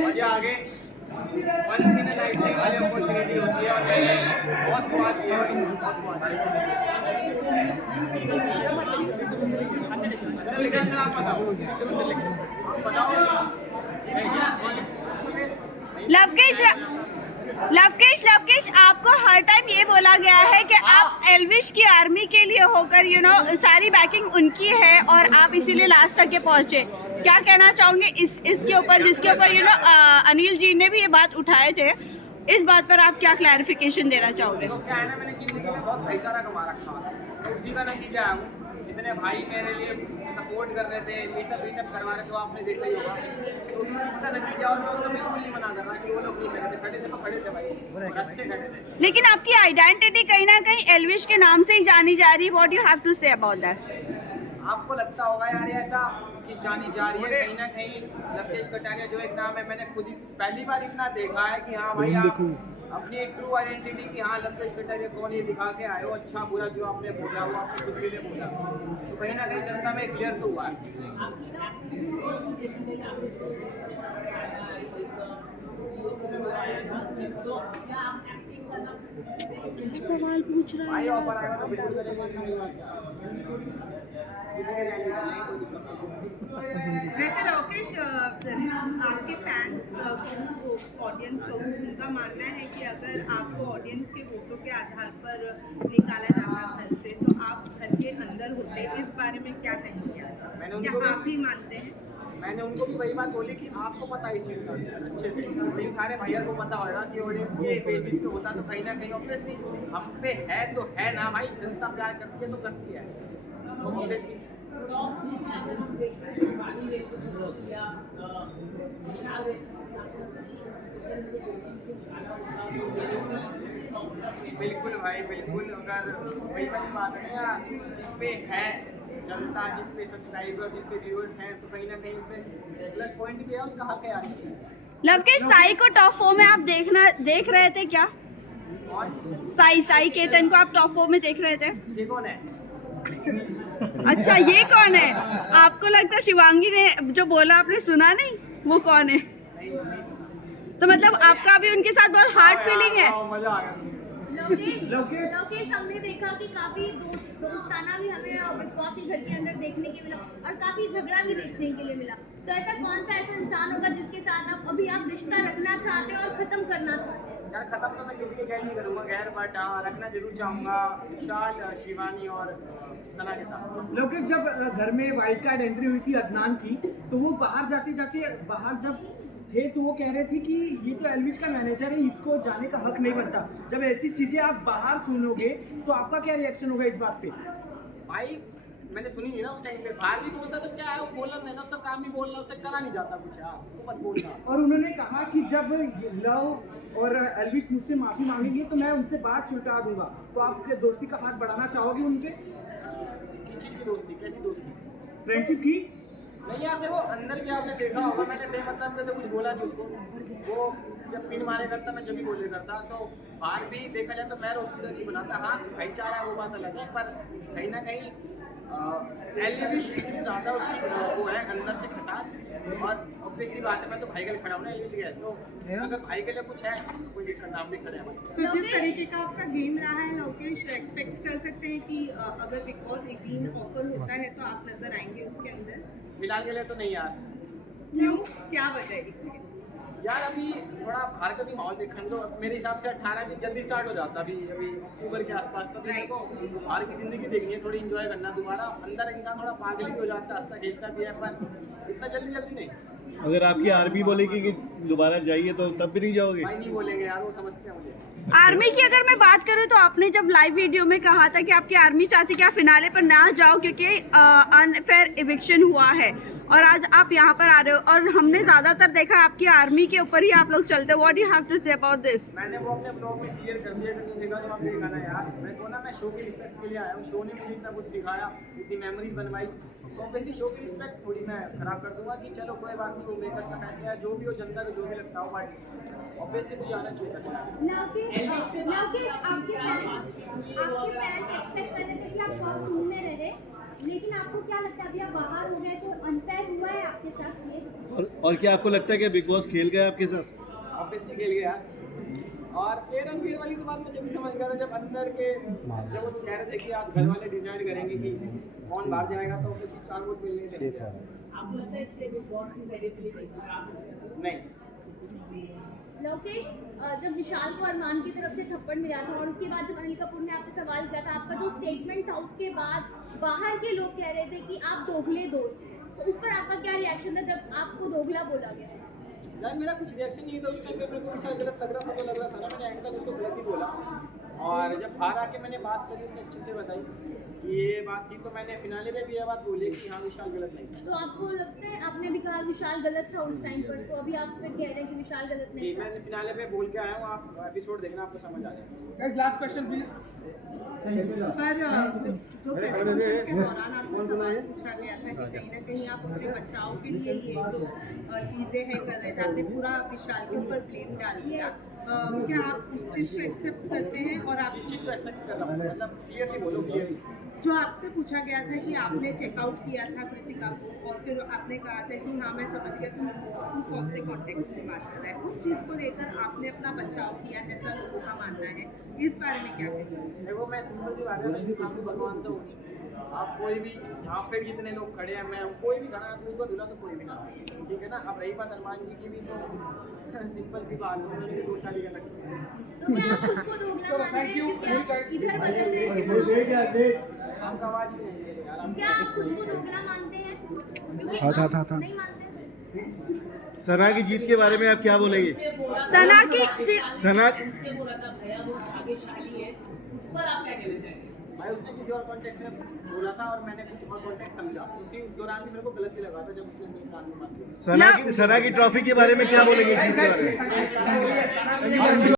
मजा आ गए। Once in a lifetime वाली अपॉर्चुनिटी होती है और बहुत स्वाद है भाई, बहुत स्वाद है। आप बताओ लवकेश आपको हर टाइम ये बोला गया है कि आप एल्विश की आर्मी के लिए होकर सारी बैकिंग उनकी है और आप इसीलिए लास्ट तक के पहुंचे। क्या कहना चाहोगे इसके ऊपर, जिसके ऊपर अनिल जी ने भी ये बात उठाए थे, इस बात पर आप क्या क्लैरिफिकेशन देना चाहोगे? तो क्या है ना, मैंने जिंदगी में बहुत भाईचारा कमा रखा है, तो उसी का नतीजा है। इतने भाई मेरे लिए सपोर्ट कर रहे थे, मीटअप करवा रहे थे, आपने देखा ही होगा। तो उसी चीज़ का नतीजा, और मैं उसको बिल्कुल नहीं मना कर रहा कि वो लोग नहीं खड़े थे, तो खड़े थे भाई, और अच्छे खड़े थे। लेकिन आपकी आइडेंटिटी कहीं ना कहीं एल्विश के नाम से ही जानी जा रही है। What you have to say about that? आपको लगता होगा यार ऐसा कि जानी जा रही है, कहीं ना कहीं लवकेश कटारिया जो एक नाम है, मैंने खुद ही पहली बार इतना देखा है कि हाँ भाई आप अपनी एक ट्रू आइडेंटिटी की, हाँ लवकेश कटारिया कौन, ये दिखा के आए हो। अच्छा बुरा जो आपने बोला वो आपने खुद के लिए बोला, तो कहीं ना कहीं जनता में क्लियर तो हुआ है। सवाल पूछ रहा भाई ऑफर आया तो बिल्कुल करेंगे, किसी के लिए नहीं करना है, कोई दिक्कत नहीं। वैसे लवकेश, आपके फैंस ऑडियंस को उनका मानना है कि अगर आपको ऑडियंस के वोटों के आधार पर निकाला जाता घर से, तो आप घर के अंदर होते। इस बारे में क्या कहेंगे? क्या आप भी मानते हैं? मैंने उनको भी वही बात बोली कि आपको पता है इस चीज़ का अच्छे से, लेकिन सारे भैया को पता होगा कि ऑडियंस के बेसिस पे होता तो कहीं ना कहीं ऑब्वियसली हम पे है तो है ना भाई, जनता प्यार करती है तो करती है, तो ऑब्वियसली। बिल्कुल भाई बिल्कुल, अगर वही वाली बात है ना, जिस पे है जनता, जिस पे सब्सक्राइबर, जिस पे व्यूअर्स हैं, तो कहीं ना कहीं उसमें प्लस पॉइंट भी है, उसका हक है यार। लवकेश, साई को टॉप 4 में आप देख रहे थे क्या? और साई केतन को आप टॉप 4 में देख रहे थे? ये कौन है? अच्छा, ये कौन है? आपको लगता है शिवांगी ने जो बोला आपने सुना नहीं, वो कौन है? तो मतलब आपका भी उनके साथ बहुत हार्ड फीलिंग है? मजा आ गया। लोकेश, हमने देखा कि काफी दोस्ताना भी हमें बिग बॉस के घर के अंदर देखने के मिला और काफी झगड़ा भी देखने के लिए मिला। तो ऐसा कौन सा ऐसा इंसान होगा जिसके साथ आप रिश्ता रखना चाहते हैं और खत्म करना चाहते हैं? यार खत्म तो मैं किसी के गैर नहीं करूँगा गैर, बट हाँ रखना जरूर चाहूँगा विशाल, शिवानी और सना के साथ। लोकेश, जब घर में वाइल्ड कार्ड एंट्री हुई थी अदनान की, तो वो बाहर जाते बाहर जब थे तो वो कह रहे थे कि ये तो एल्विश का मैनेजर है, इसको जाने का हक नहीं बनता। जब ऐसी चीजें आप बाहर सुनोगे तो आपका क्या रिएक्शन होगा इस बात पे? भाई मैंने सुनी नहीं ना उस टाइम पे, बाहर भी बोलता तो क्या है, वो बोलना है ना, उसका काम ही बोलना, उससे करा नहीं जाता कुछ यार, उसको बस बोलना। और उन्होंने कहा कि जब लव और एल्विश मुझसे माफी मांगेंगे तो मैं उनसे बात छुटा दूंगा। तो आप दोस्ती का हाथ बढ़ाना चाहोगे उनके? किस चीज़ की दोस्ती, कैसी दोस्ती? फ्रेंडशिप की? नहीं यार देखो, अंदर भी आपने देखा होगा, मैंने बेमतलब के तो कुछ बोला नहीं उसको। वो जब पिन मारे करता, मैं जब भी बोले करता, तो बाहर भी देखा जाए तो मैं रोस्टर नहीं बनाता। हाँ भाईचारा वो बात अलग है, पर कहीं ना कहीं एल्विश से ज़्यादा उसकी वो है अंदर से खटास। और ऑब्वियसली बात है, मैं तो भाई के लिए खड़ा हूँ ना एल्विश के, तो अगर भाई के लिए कुछ है तो कोई दिक्कत, आप भी खड़े हैं। तो जिस तरीके का आपका गेम रहा है लवकेश, एक्सपेक्ट कर सकते हैं कि अगर बिग बॉस 18 ऑफर होता है तो आप नजर आएंगे उसके अंदर? फिलहाल के लिए तो नहीं यार। क्यों, क्या वजह है? यार अभी थोड़ा बाहर का भी माहौल देखने दो, मेरे हिसाब से 18 भी जल्दी स्टार्ट हो जाता, अभी अक्टूबर के आसपास। तो मेरे को बाहर की ज़िंदगी देखनी है, थोड़ी इंजॉय करना दोबारा। अंदर इंसान थोड़ा पागल भी हो जाता है, हंसता खेलता भी है, पर इतना जल्दी नहीं। अगर आपकी आर्मी बोलेगी कि दोबारा जाइए तो तब भी नहीं जाओगे? भाई नहीं बोलेंगे यार, वो समझते हैं मुझे। आर्मी की अगर मैं बात करूं तो आपने जब लाइव वीडियो में कहा था कि आपकी आर्मी चाहती कि आप फिनाले पर ना जाओ क्योंकि अनफेयर इविक्शन हुआ है, और आज आप यहाँ पर आ रहे हो और हमने ज्यादातर देखा आपकी आर्मी के ऊपर ही आप लोग चलते हो। What you have to say about this? मैंने वो अपने ब्लॉग में क्लियर कर दिया, अगर नहीं देखा तो आपने दिखाना यार। मैं तो ना, मैं शो की रिस्पेक्ट के लिए आया हूँ, शो ने मुझे इतना कुछ सिखाया, इतनी मेमोरीज बनवाई, तो ऑब्वियसली शो की रिस्पेक्ट थोड़ी मैं खराब कर दूंगा कि चलो कोई बात नहीं, वो मेकर्स का फैसला है, जो भी हो, जनता को जो भी लगता हो, बट ऑब्वियसली मुझे आना चाहिए था। लवकेश, आपके फैंस एक्सपेक्ट करते थे कि आप टीम में रहे, लेकिन आपको क्या लगता है अभी आप बाहर हो गए तो अनफेयर हुआ है आपके साथ ये? और क्या आपको लगता है कि बिग बॉस खेल गया आपके साथ? ऑब्वियसली खेल गया यार। और फेयर एंड फेयर वाली तो बात मैं जब भी समझ गया था, जब अंदर के जब वो कह रहे थे कि आज घर वाले डिसाइड करेंगे कि कौन बाहर जाएगा, तो फिर 4 वोट मिलने थे। आपको लगता है इसलिए बिग बॉस में डायरेक्टली नहीं, लोकेश, जब विशाल को अरमान की तरफ से थप्पड़ मिला था और उसके बाद जब अनिल कपूर ने आपसे सवाल किया था, आपका जो स्टेटमेंट था उसके बाद बाहर के लोग कह रहे थे कि आप दोगले दोस्त हैं, तो उस पर आपका क्या रिएक्शन था जब आपको दोगला बोला गया? यार मेरा कुछ रिएक्शन नहीं था उस टाइम पे। मेरे को विशाल गलत लग रहा था तो लग रहा था ना, मैंने एंड तक उसको गलत ही बोला। और जब बाहर आके मैंने बात करी, उसने अच्छे से बताई कि ये बात थी, तो मैंने फिनाले में भी ये बात बोली कि हाँ विशाल गलत नहीं था। तो आपको लगता है, आपने भी कहा विशाल गलत था उस टाइम पर, तो अभी आप फिर कह रहे हैं कि विशाल गलत जी, नहीं था? मैं फिनाले में बोल के आया हूँ, आप एपिसोड देखना, आपको समझ आ जाएगा। Guys last question please. पर जो प्रेस कॉन्फ्रेंस के दौरान आपसे सवाल पूछा गया था कि कहीं ना कहीं आप अपने बचाव के लिए ये जो चीज़ें हैं कर रहे थे, आपने पूरा विशाल के ऊपर ब्लेम डाल दिया। क्या आप उस चीज़ को एक्सेप्ट करते हैं? और आप इस चीज़ को एक्सेप्ट कर रहा हूँ, मतलब क्लियरली बोलो, क्लियरली। जो आपसे पूछा गया था कि आपने चेकआउट किया था कृतिका को, और फिर आपने कहा था कि हाँ मैं समझ गया तू कौन से कॉन्टेक्स्ट में बात कर रहा है, उस चीज़ को लेकर आपने अपना बचाव किया ऐसा लोगों का मानना है, इस बारे में क्या कहेंगे? देखो, मैं सिंपल सी बात है, मैं इंसान को भगवान तो हूँ। आप कोई भी, यहाँ पे भी जितने लोग खड़े हैं, मैं कोई भी खड़ा है, उनको धुला तो कोई भी ना, ठीक है ना। अब रही बात हनुमान जी की भी, तो सिंपल सी बात है, उन्होंने भी 2 शादी कर रखी है। तो क्या आप खुद को दोगला मानते हैं क्योंकि आप इधर बदल रहे हैं? आपका आवाज़ भी नहीं है यार। क्या आप खुद को दोगला मानते हैं क्योंकि आप नहीं मानते? सना की जीत के बारे में आप क्या बोलेंगे? सना की सना भाई उसने किसी और कॉन्टेक्स्ट में बोला था और मैंने कुछ और कॉन्टेक्स्ट समझा, क्योंकि उस दौरान भी मेरे को गलत ही लगा था जब उसने मेरे कान में बात की। सना की ट्रॉफी के बारे में क्या बोलेंगे जीत के बारे में?